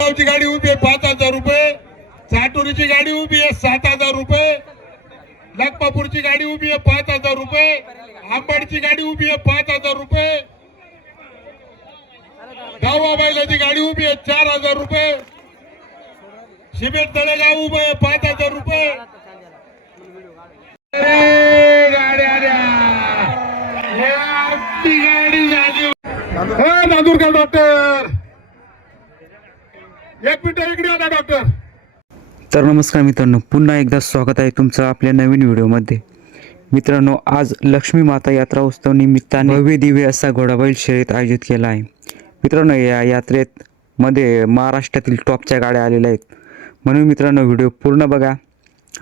ची गाडी उभी आहे 5,000 रुपये. चाटोरीची गाडी उभी आहे 7,000 रुपये. लखमापूरची गाडी उभी आहे 5,000 रुपये. आंबडची गाडी उभी आहे 5,000 रुपये. गावा बैलाची गाडी उभी आहे 4,000 रुपये. सिमेंट तळेगाव उभं आहे 5,000 रुपये. नांदूरकर डॉक्टर एक मिनिट इकडे आता डॉक्टर. तर नमस्कार मित्रांनो, पुन्हा एकदा स्वागत आहे तुमचं आपल्या नवीन व्हिडिओमध्ये. मित्रांनो, आज लक्ष्मी माता यात्रा उत्सव निमित्ताने भव्य दिव्य असा घोडाबैल शर्यत आयोजित केला आहे. मित्रांनो, या यात्रेत मध्ये महाराष्ट्रातील टॉपच्या गाड्या आलेल्या आहेत. म्हणून मित्रांनो, व्हिडिओ पूर्ण बघा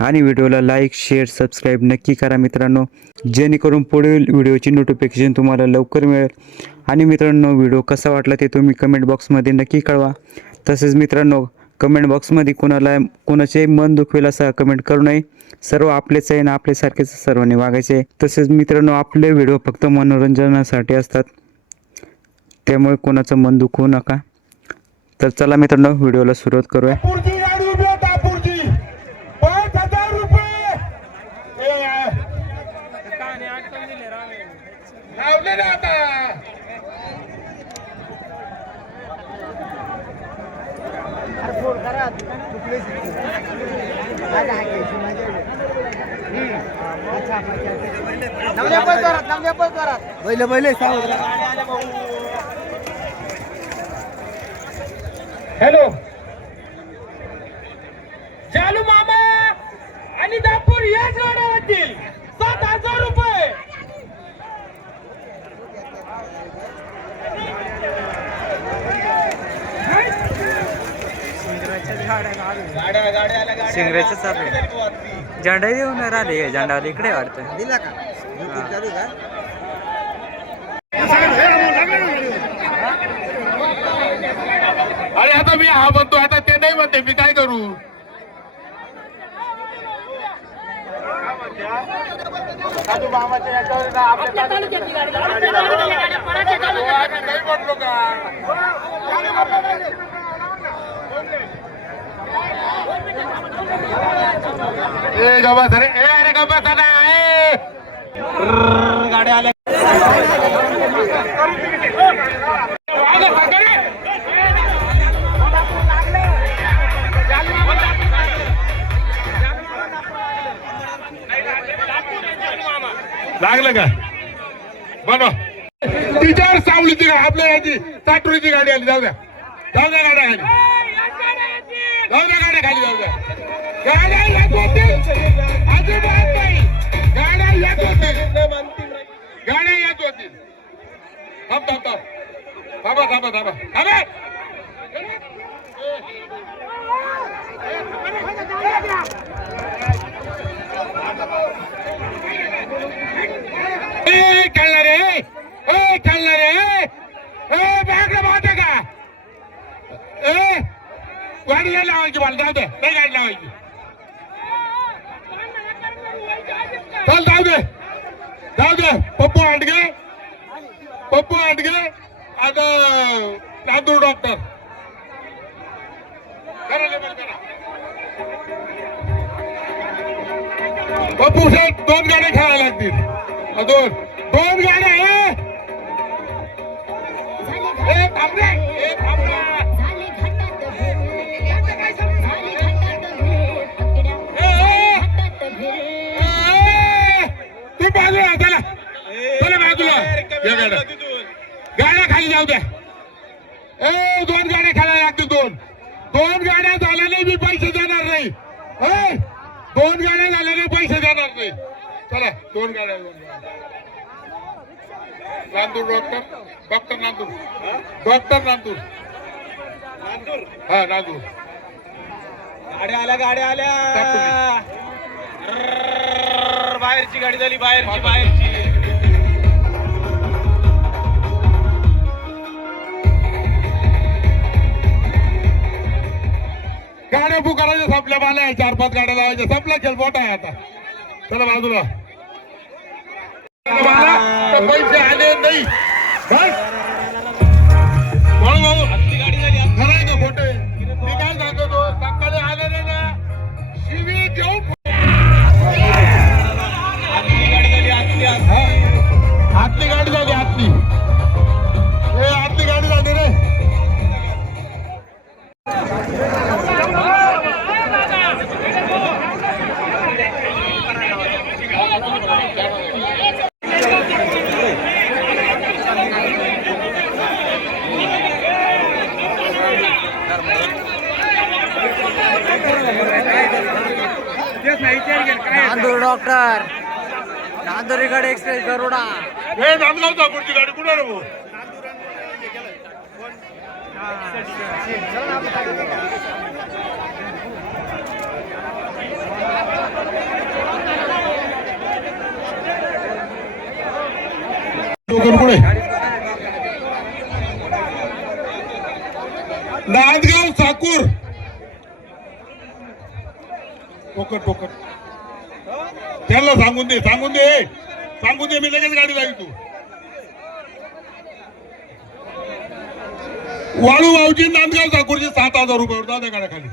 आणि व्हिडिओला लाईक शेअर सबस्क्राईब नक्की करा मित्रांनो, जेणेकरून पुढील व्हिडिओची नोटिफिकेशन तुम्हाला लवकर मिळेल. आणि मित्रांनो, व्हिडिओ कसा वाटला ते तुम्ही कमेंट बॉक्समध्ये नक्की कळवा. तसेच मित्रांनो, कमेंट बॉक्समध्ये कोणाचे मन दुखवेल असं कमेंट करू नये. सर्व आपलेच आहे आणि आपल्यासारखेच सर्वांनी वागायचे आहे. तसेच मित्रांनो, आपले व्हिडिओ फक्त मनोरंजनासाठी असतात, त्यामुळे कोणाचं मन दुखवू नका. तर चला मित्रांनो, व्हिडिओला सुरुवात करूया. हॅलो, चालू मामा आणि दापूर याच गाड्यावरील 7,000 रुपये. शिंगऱ्याचं चालू झेंडा देऊन राहिले. झेंडा इकडे वाटतं दिला का? अरे आता मी हा म्हणतो, आता ते नाही म्हणते, मी काय करू? ए गबा सरे, ए अरे गबा सदा आहे गाड्या आल्या. लागलं का? बनव तिच्यावर सावलीची गाडी, आपल्या याची चाटोरीची गाडी आली. जाऊ द्या, जाऊ द्या गाड्या खाली, जाऊ द्या गाड्या खाली, जाऊ द्या. गाड्या येत होतील, अजिबात नाही. गाड्या येत होतील, गाड्या येत होतील. थांब थांब थांब, थांबा थांबा थांबा थांबा. चालणार रे, चालणार रे, बॅगला पाहते का? गाडीला लावायची, मला जाऊ दे, नाही गाडी लावायची. चल जाऊ दे, जाऊ दे. पप्पू आटगे, पप्पू आटगे आता नांदूर डॉक्टर. पप्पू साहेब 2 गाड्या खेळायला लागतील. दोन गाड्या आहे. तू बाजूला, चला चला बाजूला. गाड्या खाली जाऊ द्या. 2 गाड्या खेळायला लागतील. दोन गाड्या झाल्या नाही, मी पैसे देणार नाही. 2 गाड्या झाल्या नाही, पैसे देणार नाही. चला 2 गाड्या. Nandur doctor, doctor Nandur, doctor Nandur, हा नांदूर. गाड्या आल्या, गाड्या आल्या. बाहेरची गाडी झाली, बाहेरची. गाड्या पुकारायच्या संपल्या, मला 4-5 गाड्या लावायच्या. संपला खेळ, मोठा आहे आता. चला बाजूला. पैसे आले नाही भाऊ, भाऊ गाडी झाली. खरं आहे का खोटं आहे? नांदूर डॉक्टर नांदुरीगड एक्सप्रेस गरुडा हे नांदगाव ठाकूरची गाडी कुठे रे भाऊ? पुढे नांदगाव ठाकूर टोकन टोकन त्याला सांगून दे मी लगेच गाडी लावी तू वाळू भाऊजी नांदगाव ठाकूरची 7,000 रुपये दादा गाड्या खाली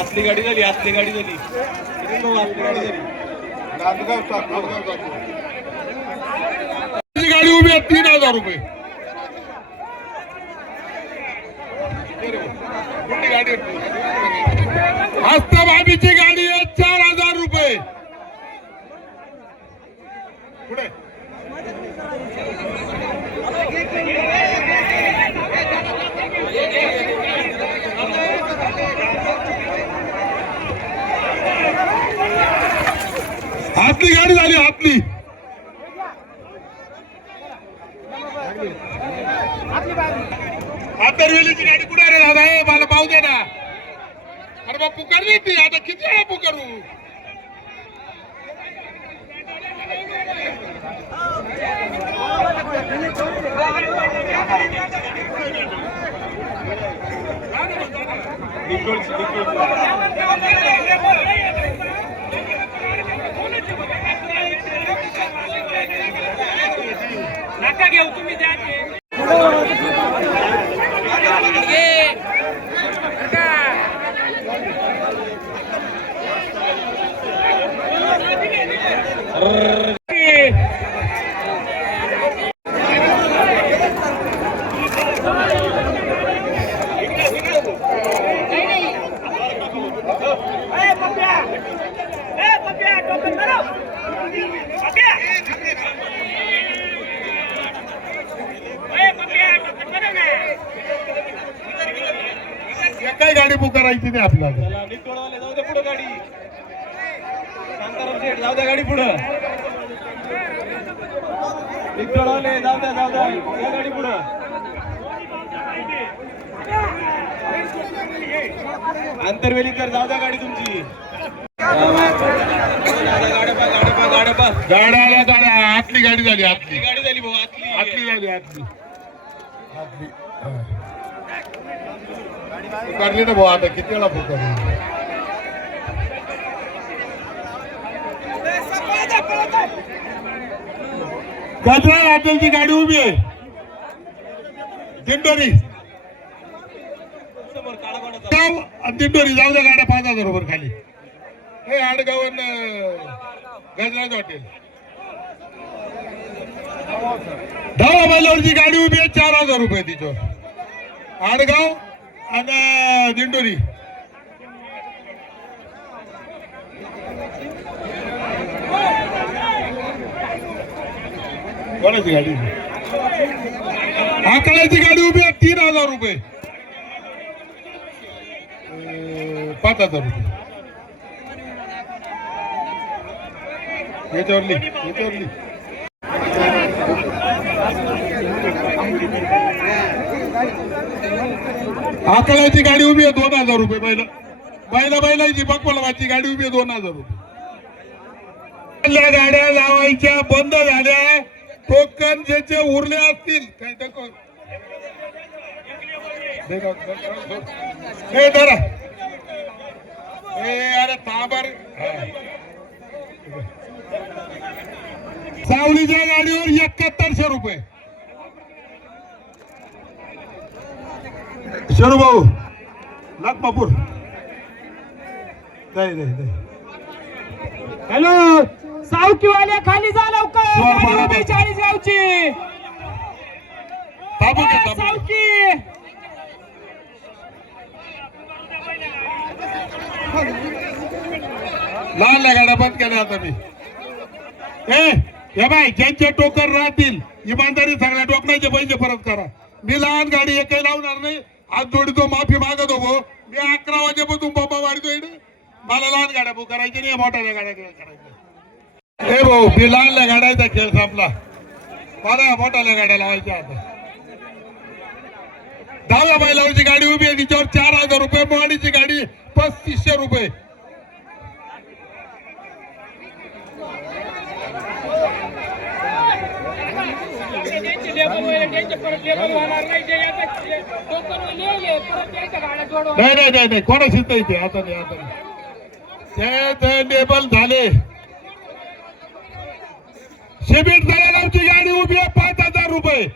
आपली गाडी झाली नांदगाव ठाकूर गाडी उभी आहे 3,000 रुपये गाडी हस्तभागीची गाडी आहे 4,000 रुपये पुढे हातली गाडी झाली हातरवेलीची गाडी कुठे रे दादा मला पाहू दे ना अरे बा पुकार नाही ती आता किती वेळा पुकारू नका घेऊ तुम्ही द्या काय गाडी पुकारायची नाही आपल्याला जाऊ दे पुढे गाडी शांताराम शेठ जाऊ द्या गाडी पुढं विठ्ठलवाले जाऊ द्या या गाडी पुढं आंतरवेलीकर जाऊ द्या गाडी तुमची गाड्या आतली गाडी झाली गाडी झाली भाऊ आतली झाली पुकारली ना भाऊ आता किती वेळा पुकारली गजरा हॉटेलची गाडी उभी आहे दिंडोरी दिंडोरी जाऊ द्या गाड्या 5,000 रुपये खाली हे आडगावन गजराज हॉटेल धावा बैलावरची गाडी उभी आहे 4,000 रुपये तिच्यावर आडगाव आणि दिंडोरी कोणाची गाडी आकड्याची गाडी उभी आहे 3,000 रुपये 5,000 रुपये याच्यावरली आकड्याची गाडी उभी आहे 2,000 रुपये बैलाची बकवलाची गाडी उभी आहे 2,000 रुपये गाड्या लावायच्या बंद झाल्या टोकन ज्याचे उरले असतील काय धरा अरे ताबर सावलीच्या गाडीवर 7100 रुपये शरू भाऊ नागपापूर हॅलो सावकीवाल्या खाली जा लवकर 40 गावची सावकी लहान गाड्या बंद केल्या आता मी हे बाय ज्यांचे टोकर राहतील इमानदारी सगळ्या टोकण्याचे पैसे परत करा मी लहान गाडी एकही लावणार नाही. हात जोडतो, माफी मागत हो. मी 11 वाजेपासून बाबा वाढतोय. मला लहान गाड्या बुक करायची नाही, मोठ्या गाड्या करायच्या. हे भाऊ, मी लहान गाड्याचा खेळ संपला. मला मोठ्या गाड्या लावायच्या आता. 10 बैलावरची गाडी उभी आहे, तिच्यावर 4000 रुपये. मोडीची गाडी 3500 रुपये. नाही कोणाशीच नाही ते. आता नाही, आता नाही. ते लेबल झाले. सिमेंट दलालांची गाडी उभी आहे 5000 रुपये.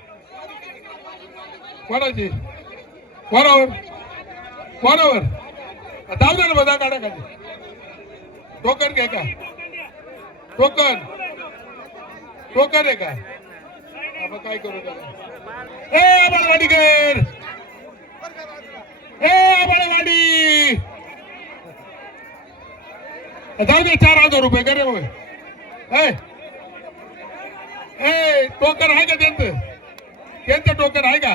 कोणाची? बरोबर बरोबर. जाऊ दे ना બધા गाड्या खाली. टोकन घे का? टोकन टोकन आहे का? आपण काय करू त्याला? ए आबाळवाडीकर, ए आबाळवाडी, जाऊ दे 4000 रुपये करे मग. ए टोकन आहे का त्यांचं? त्यांचं टोकन आहे का?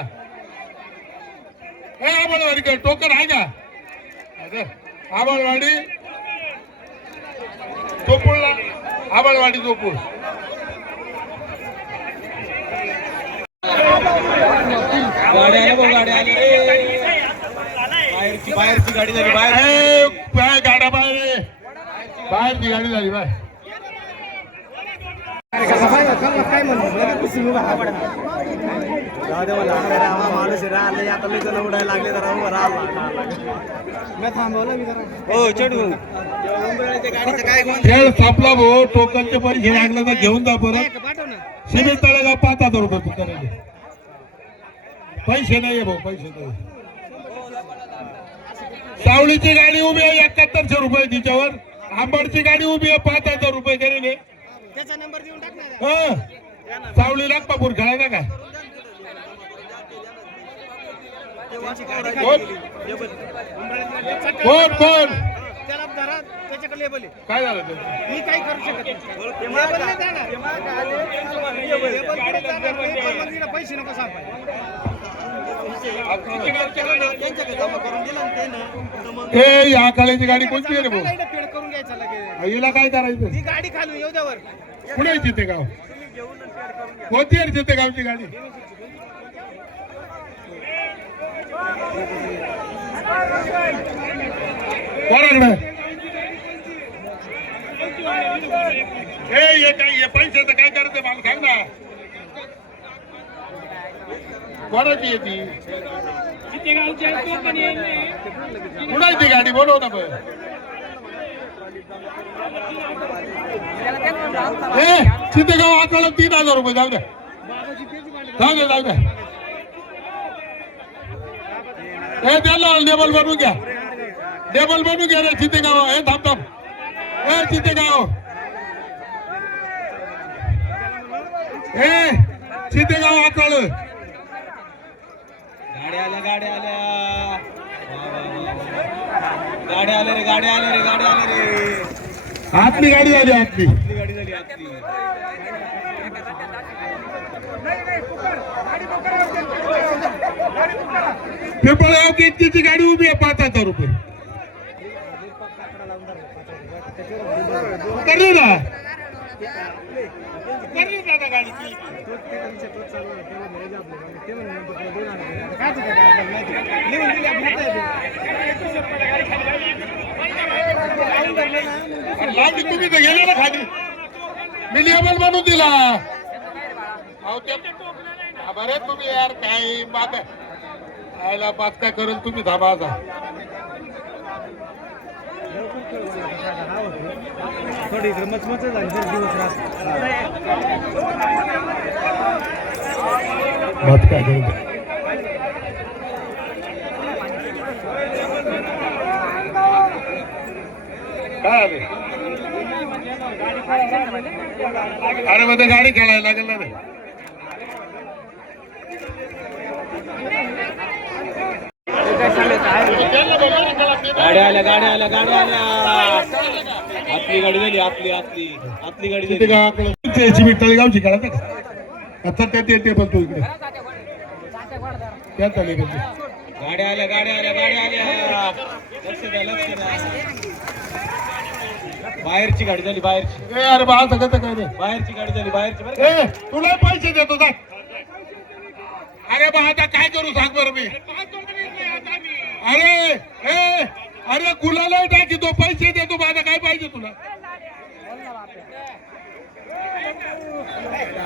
ए आबाळवाडीकर, टोकन आहे का? आबाळवाडी जोपूरला, आबाळवाडी जोपूर. बाहेरची गाडी झाली. गाड्या बाहेर, बाहेरची गाडी झाली बाय. खेळ संपला भाऊ. टोकनचे पैसे लागले तर घेऊन जा परत. सिमेंट तळेगाव 5000 रुपये तू करायचे. पैसे नाही भाऊ, पैसे नाही. सावळीची गाडी उभी आहे 7100 रुपये तिच्यावर. आंबडची गाडी उभी आहे 5000 रुपये करेल. सावळी लागपापूर खेळायचा का? कोण कोण काय झालं? मी काही करू शकत पैसे नको सांग. या काळाची गाडी कोणती आहे रे भाऊ? करून घ्यायचं लगेच. हिला काय करायचं? ही गाडी खालून येऊ द्यावर. पुढे चिते गाव कोणती आहे चिते गावची गाडी? कोणाकडे? हे काय पैशाचं काय करायचं मला सांग ना. कोणाची येते? कुणाची गाडी बोलव ना. चितेगाव आकडा 3000 रुपये. जाऊ द्या, जाऊ द्या, जाऊ द्या. हे त्याला टेबल बनवून घ्या, टेबल बनवून घ्या रे चितेगाव. हे थांब थांब. हे चितेगाव, हे चितेगाव आकळ. गाड्या आल्या, गाड्या आल्या, गाड्या आल्या रे, गाड्या आल्या रे, गाड्या आल्या रे. आतली गाडी झाली, आतली गाडी झाली, आतली. पिंपळगाव केतकीची गाडी उभी आहे 5000 रुपये. करली ना, करली दादा गाडीची. लावली तुम्ही तर गेला ना खाली. मी लेबल बनवून दिला. बरे तुम्ही यार काय माग आयला पाच काय करेल तुम्ही. थांबा आता. थोडी मचमच झाली दिवस रात. काय करेल काय आले? अरे मध्ये गाडी खेळायला लागेल ना रे. गाड्या आल्या, गाड्या आल्या, गाड्या आल्या. आपली गाडी झाली, आपली आपली आपली गाडी झाली. गावाकडे तळेगावची खेळायचं का? आता ते पण तू इकडे त्यांचा लेबल गाड्या आल्या गाड्या आल्या गाड्या आल्या लक्ष द्या लक्ष द्या बाहेरची गाडी झाली बाहेरची अरे बा असं कसं काय रे बाहेरची गाडी झाली बाहेरची बरं का? ए तुला पैसे देतो जा अरे बा आता काय करू सांग बरं मी अरे ए अरे गुलाला टाकी तो पैसे देतो बा आता काय पाहिजे तुला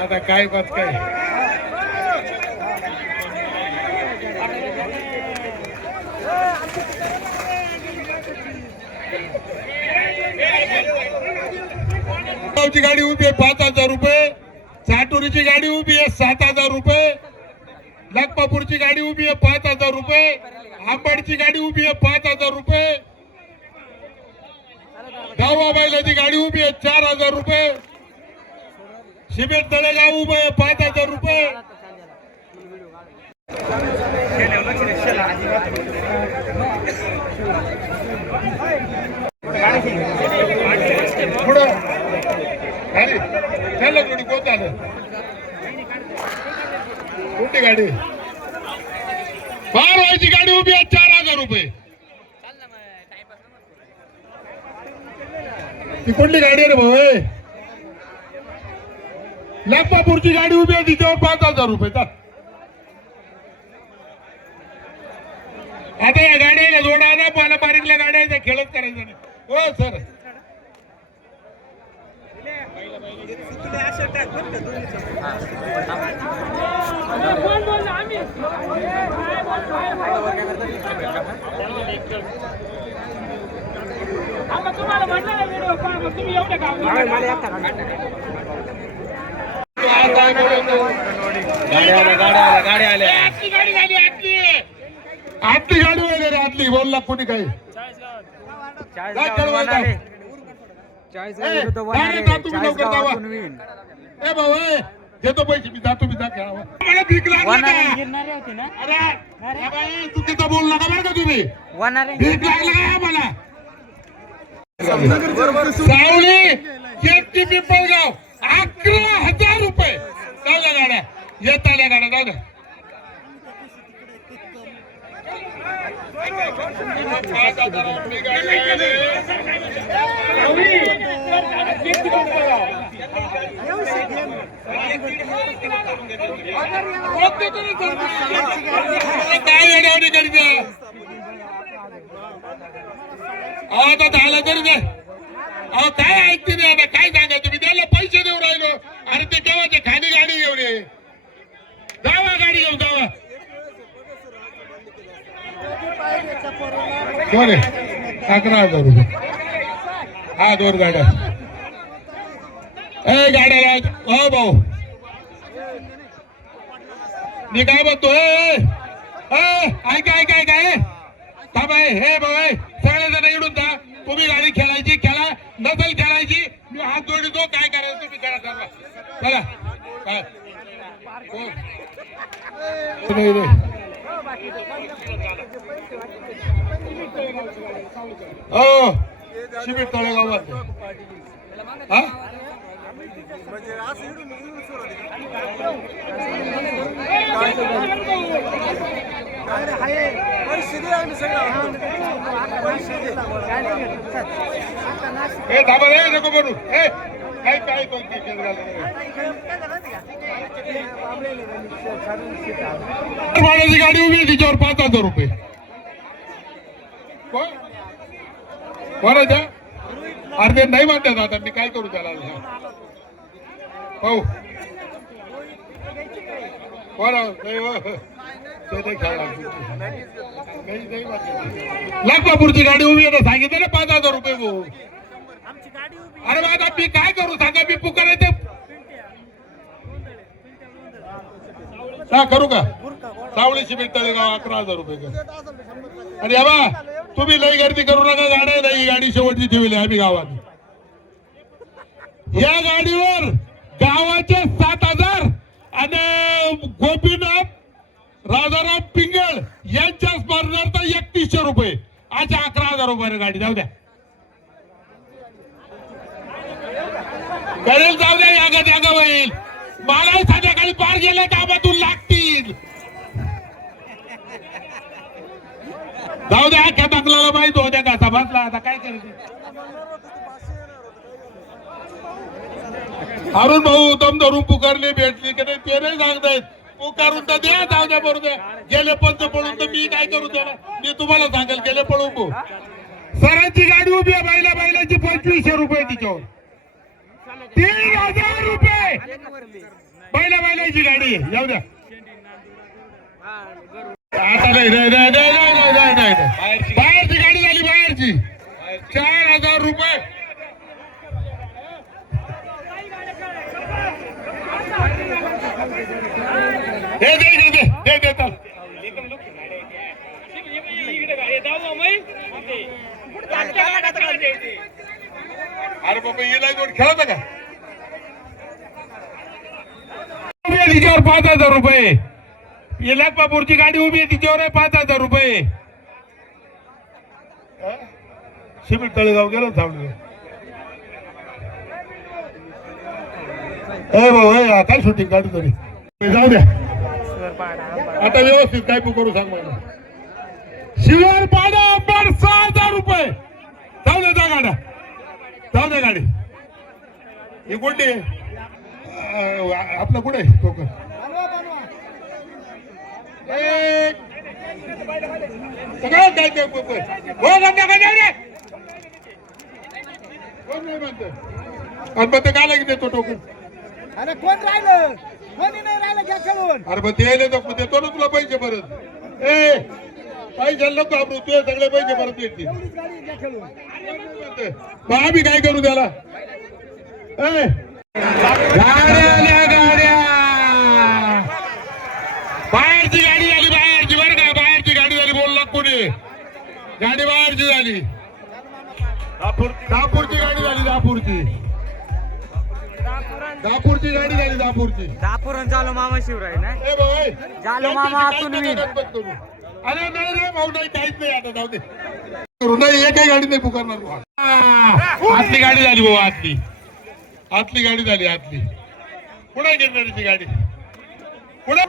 आता काय बस काय ची गाडी उभी आहे 5,000 रुपये चाटोरीची गाडी उभी आहे 7,000 रुपये लखमापूरची गाडी उभी आहे 5,000 रुपये आंबडची गाडी उभी आहे 5,000 रुपये गावा बैलाची गाडी उभी आहे 4,000 रुपये शिबेट तळेगाव उभं आहे 5,000 रुपये पुढं गाडी चाललं थोडी कोण झालं कोणती गाडी बारवायची गाडी उभी आहे 4,000 रुपये ती कोणती गाडी आहे रे भाऊ लखमापूरची गाडी उभी आहे तिच्यावर 5,000 रुपये आता या गाड्या जोडा ना मला बारीकल्या गाड्या खेळत करायचं नाही हो सर तुम्हाला म्हटलं ना व्हिडिओ पण तुम्ही एवढे काम गाड्या आल्या गाड्या आल्या गाड्या आल्या आतली गाडी झाली आतली गाडी वगैरे आतली बोलला कोणी काही ए भाऊ देतो पैसे मी जातो मी जा मला भीक लागली अरे चुकीचं बोल नका बरं का तुम्ही भीक लागला का मला सावली केटी पिंपळगाव 11,000 रुपये चालल्या गाड्या येत आल्या गाड्या जाऊ द्या काय येण्यावणी करीत आता झालं तरी दे अहो काय ऐकते नाही आता काय सांगा तुम्ही त्याला पैसे देऊ राहिलो अरे ते केव्हाचे खाली गाडी घेऊन ये जावा गाडी घेऊन जावा कोण आहे 11,000 रुपये हा 2 गाड्या ए गाड्या हो भाऊ मी काय बोलतो ऐका ऐका ऐका थांबा हे भाऊ सगळे जण इडून जा तुम्ही गाडी खेळायची खेळा नसेल खेळायची मी हात जोडतो काय करायचं तुम्ही करा चला काय हो शिबीर तळेगाव हा हे थांबा रे नको बनू हे काय काय कोणती भाड्याची गाडी उभी आहे तिच्यावर 5,000 रुपये कोणाच्या अर्धे नाही म्हणतात आता मी काय करू त्याला हो लखमापूरची गाडी उभी आहे सांगितलं ना 5,000 रुपये भाऊ अरे बाबा मी काय करू सांगा मी पुकारायचे करू का सावळी शिबीर तळेगाव 11,000 रुपये कर अरे बा तुम्ही लई गर्दी करू नका गाड्या नाही गाडी शेवटची ठेवली आम्ही गावात या गाडीवर गावाचे 7,000 आणि गोपीनाथ राजाराम पिंगळ यांच्या स्मरणार्थ 3100 रुपये अशा 11,000 रुपये गाडी जाऊ द्या करेल जाऊ द्या यागा जागा होईल मला संध्याकाळी पार गेल्या कामातून लागतील जाऊ द्या, अख्ख्या बंगलाला माहित होत्या का सभासला, आता काय करायचं. अरुण भाऊ दम धरून पुकारली भेटली की नाही ते नाही सांगतायत. पुकारून तर द्या, जाऊ द्या, बरोबर द्या. गेले पंच पळून तर मी काय करू त्याला, मी तुम्हाला सांगेल गेले पळून भाऊ. सरांची गाडी उभी आहे, बैलाची 2500 रुपये तिच्यावर, 3000 रुपये बैलाची गाडी. जाऊ द्या आता, नाही बाहेरची गाडी झाली, बाहेरची 4000 रुपये. हे दे चल. अरे बाबा येला जोड खेळत का. तिच्यावर 5000 रुपये. इलाकपापूरची गाडी उभी आहे तिच्यावर आहे 5000 रुपये. शिबिर तळेगाव गेलो थांबलो. ए भाऊ काय शूटिंग काढू तरी जाऊ द्या. आता व्यवस्थित काय करू सांग मला. शिवर पाडा अंबर 6000 रुपये. जाऊ दे त्या गाड्या, जाऊ दे गाडी. ही कोणती आपलं कुठे कोकण काय काय हो गंगा काय कोण नाही म्हणतो. आणि मग ते काय लागेल देतो टोकन. अरे कोण राहिलं, कोणी नाही राहिलं, घ्या खेळून. अरे मग ते देतो ना तुला पैसे परत. ए पैसे नको आपण तुझे सगळे पैसे परत येतील. घ्या खेळून. मग आम्ही काय करू त्याला. गाड्या बाहेरची गाडी झाली, बाहेरची बरं का, बाहेरची गाडी झाली. बोलला कोणी गाडी बाहेरची झाली. दापूरची गाडी झाली, दापूरची गाडी झाली, दापूरची. दापूर चालू मामा शिवराय ना. ए भाऊ चालू मामा आतून मी. अरे नाही रे भाऊ, नाही काहीच नाही. आता जाऊ दे करू नाही, एकही गाडी नाही पुकारणार. आतली गाडी झाली भाऊ, आतली गाडी झाली. आतली कुठे घेणारीची गाडी कुठे.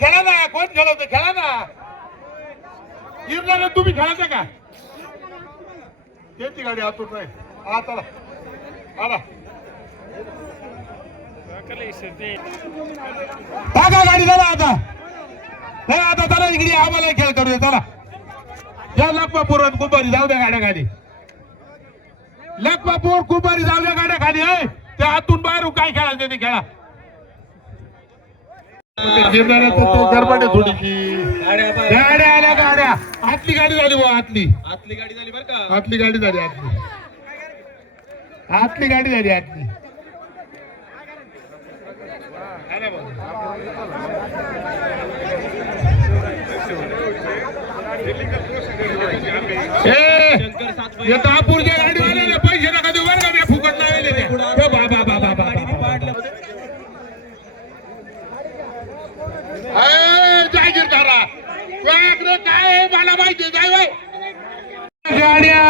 खेळा ना, कोण खेळवते खेळा ना. गिरणार तुम्ही खेळायचं का. त्याची गाडी आतून नाही. आता आला टाका गाडी झाला. आता नाही, आता चला इकडे आम्हाला खेळ करूया. चला या लखमापूर कुंभारी जाऊ द्या गाड्या खाली. लखमापूर कुंभारी जाऊ द्या गाड्या खाली. त्या आतून बाहेर काय खेळायचं ते खेळा. गरबड आहे थोडीशी. गाड्या आल्या, गाड्या. आतली गाडी झाली भाऊ, आतली गाडी झाली बरं का. आतली गाडी झाली, आतली गाडी झाली, आतली. दापूरच्या गाडीवाल्याने पैसे नका देऊ बरं का, मी फुकट लावले. जागीर करा काय मला माहिती जाय. गाड्या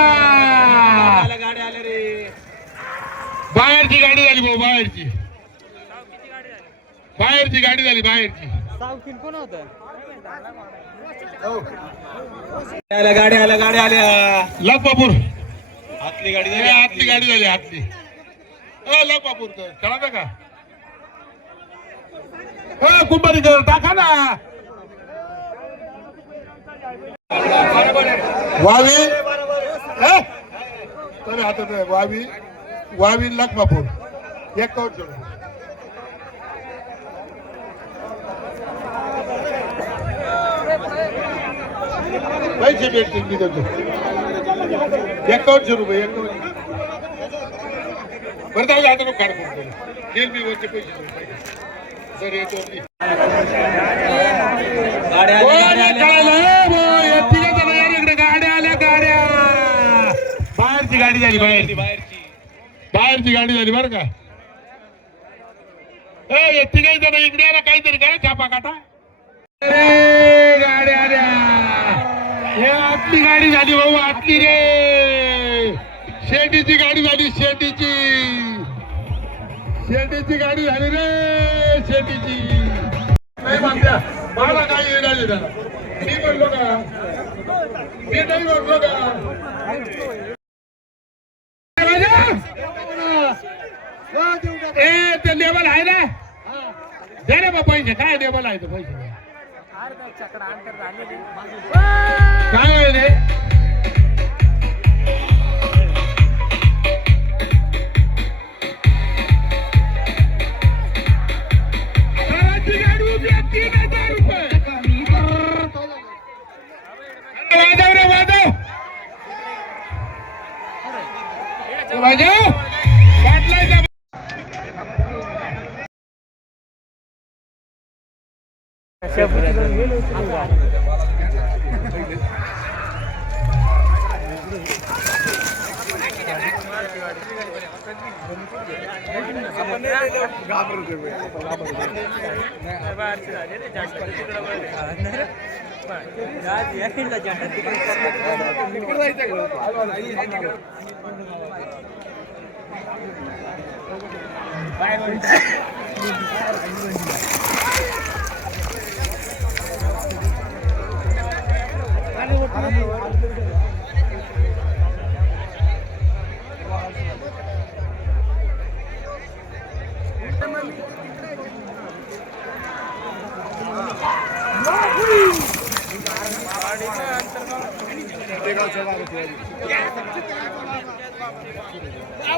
गाड्या आल्या रे. बाहेरची गाडी झाली भाऊ, बाहेरची गाडी झाली, बाहेरची. सावकीन कोण होतं. गाड्या आल्या. लखमापूर आतली गाडी झाली, आतली गाडी झाली, आतली. लखमापूर खेळा का. कुंभारी टाका ना. वावी तरी हातात आहे. वावी लखमापूर 51. पैसे भेटतील मी देतो 51 रुपये. 51 बरं जाऊ दे. आता काढ देईल मी वरचे पैसे सर येतो. गाड्या आल्या, गाड्या. बाहेरची गाडी झाली, बाहेरची गाडी झाली बरं का. येते काही जण इकडे आला, काहीतरी करा छापा काटा. गाड्या आल्या. हे आतली गाडी झाली भाऊ, आतली रे. शेतीची गाडी झाली, शेतीची गाडी झाली रे. शेतीची नाही म्हणत्या मला काही येणार मी म्हणलो का मी नाही म्हणलो का ए ते लेबल आहे ना दे रे बा पैसे काय लेबल आहे ते पैसे काय आहे रे सरांची गाडी उभी आहे 3000 रुपये वाजव रे वाजव वाजव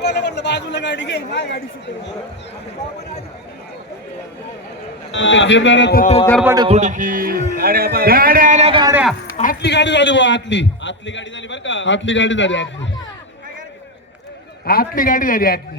बाटलायचा बाजूला गाडी घे गाडी गरबड थोडीशी गाड्या आल्या गाड्या आतली गाडी झाली बुवा आतली आतली गाडी झाली बरं का आतली गाडी झाली आतली गाडी झाली आतली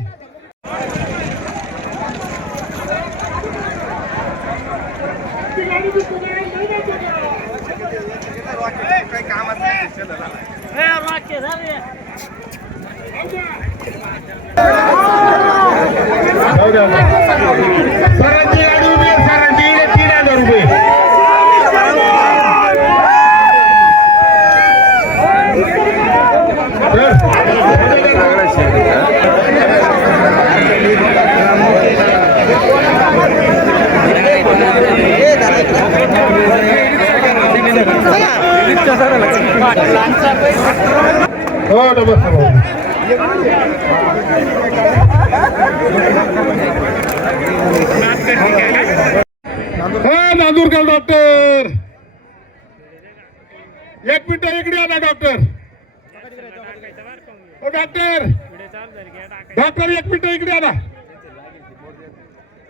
सरांची गाडी उभी आहे सरांची 3000 रुपये हो नमस्कार नांदूरकर डॉक्टर 1 मिनिट इकडे आला डॉक्टर ओ डॉक्टर डॉक्टर 1 मिनिट इकडे आला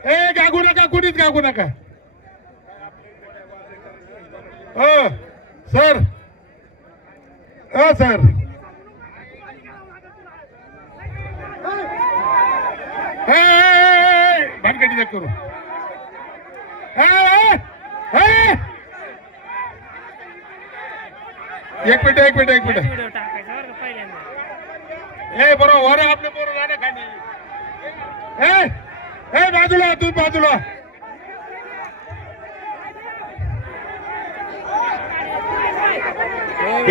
ए गागू नका कुणीच गागू नका सर सर भानगडी नका करू एक मिनिट ए बरोबर आपले बरोबर राहणे खाली बाजूला तू बाजूला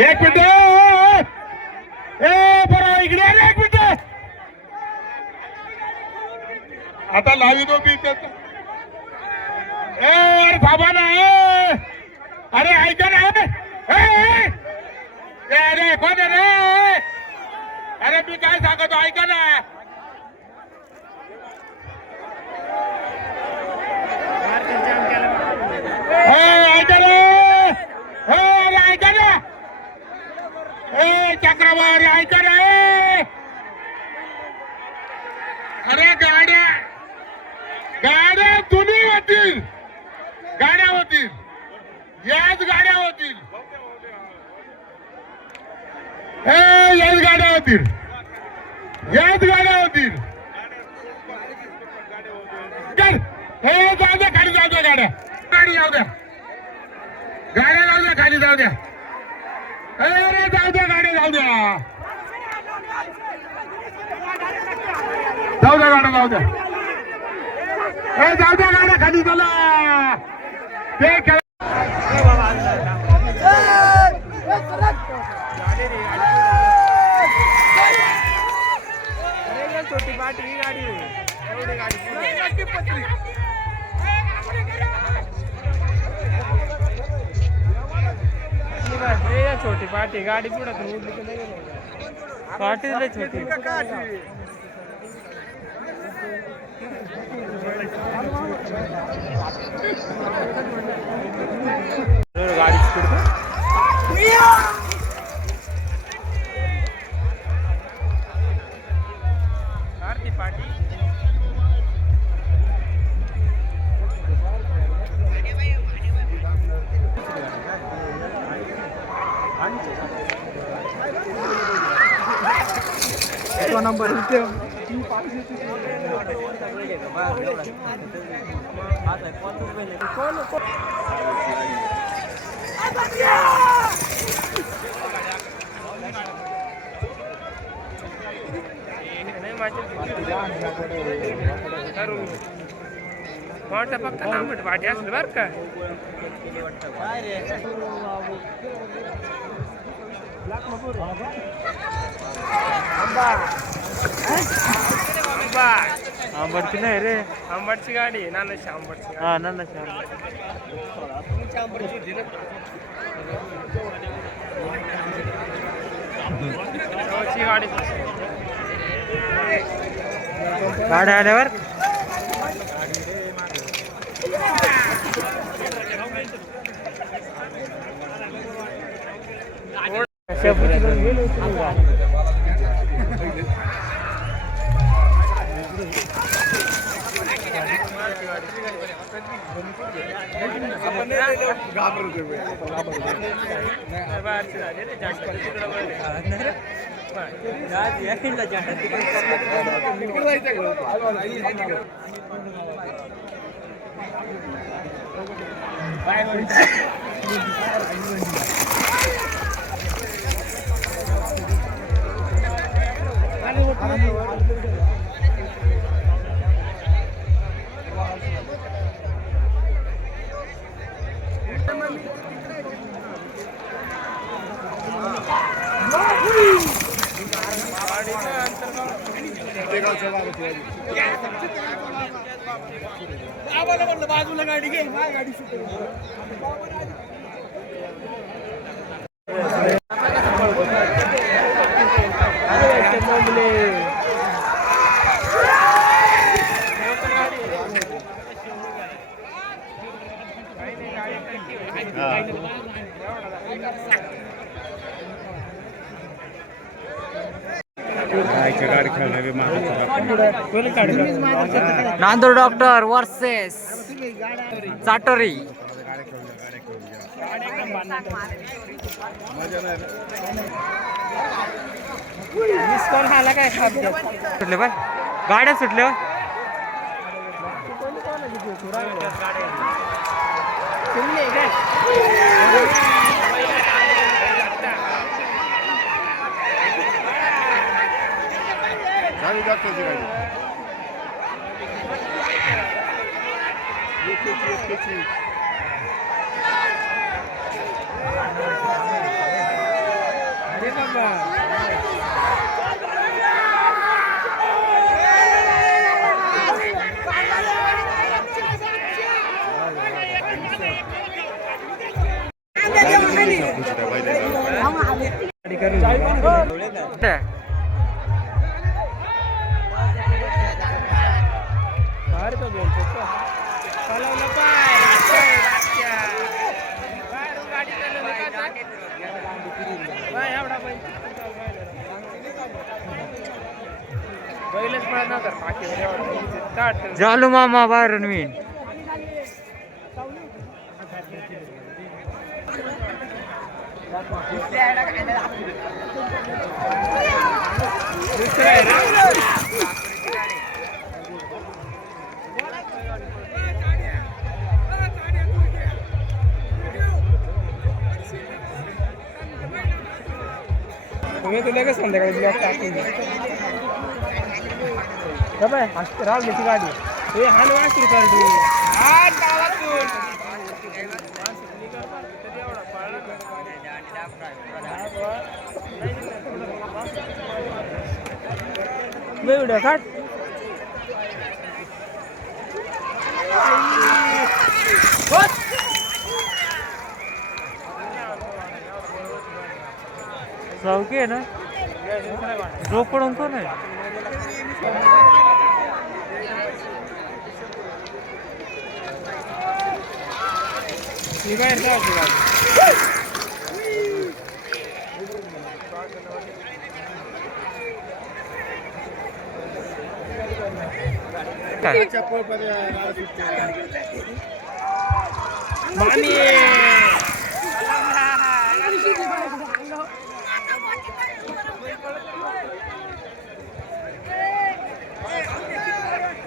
एक मिनिट बरोबर इकडे 1 मिनिट आता लावी दो मी अरे बाबा ना अरे ऐका ना अरे कोण रे अरे मी काय सांगतो ऐका ना ऐका ना अरे ऐका ना चक्रवारी ऐका ना अरे गाड्या तुम्ही होतील गाड्या होतील याच गाड्या होतील याच गाड्या होतील जाऊ द्या खाली जाऊ द्या गाडी जाऊ द्या खाली जाऊ द्या अरे जाऊ द्या गाड्या जाऊ द्या गाड्या जाऊ द्या खाली चला छोटी पार्टी ही गाडी एवढी गाडी छोटी पाठी गाडी पुढे पाठी लय छोटी गाडी स्पीड आरती पाठी नंबर मोठा फक्त तांबट पाठी असेल बर का आंबटची नाही रे आंबटची गाडी नानाची आंबटची हा नानाची गाडी गाड्या आल्यावर बाजूला गाडी घे गाडी नांदूर डॉक्टर वर्सेस चाटोरी काय सुटले बाय गाड्या सुटल्या जालू मामा बाहेरून मी तुम्ही तुला का संध्याकाळी ब्लॉक टाकून राहुलीची गाडी हे हान वाशी करतो व्हिडिओ काढ चौकी आहे ना रोकडून कोण आहे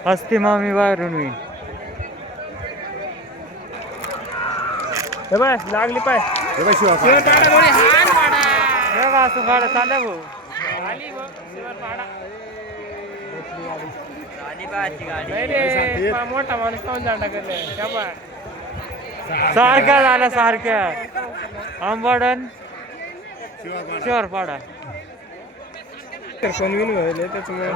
हस्ती मामी बाहेरून येईल लागली पाय वाचून गाड्या चालल्या भाऊ मोठा माणूस कोण जाणा करले सारख्या झाल्या सारख्या आंबाडन शिवरपाडा कोण विन व्हायले त्याच्यामुळे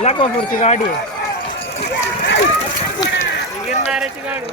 लाखोपूरची गाडी गिरणाऱ्याची गाडी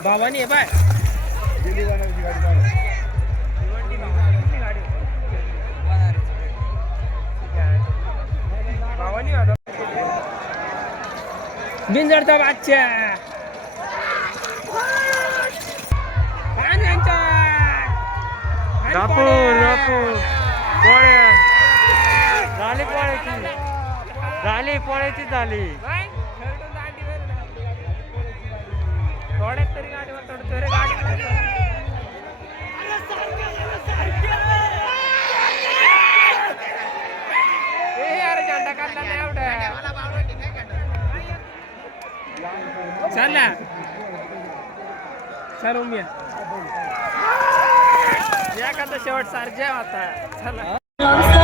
बाबानी बाय बिंजरचा बादशा झाली पोळ्याची झाली थोड्यात तरी गाडीवर चढतो रे गाडी अरे झंडा काढला नाही एवढा चल ना चल उम्या एखादा शेवट सारख्या होता चला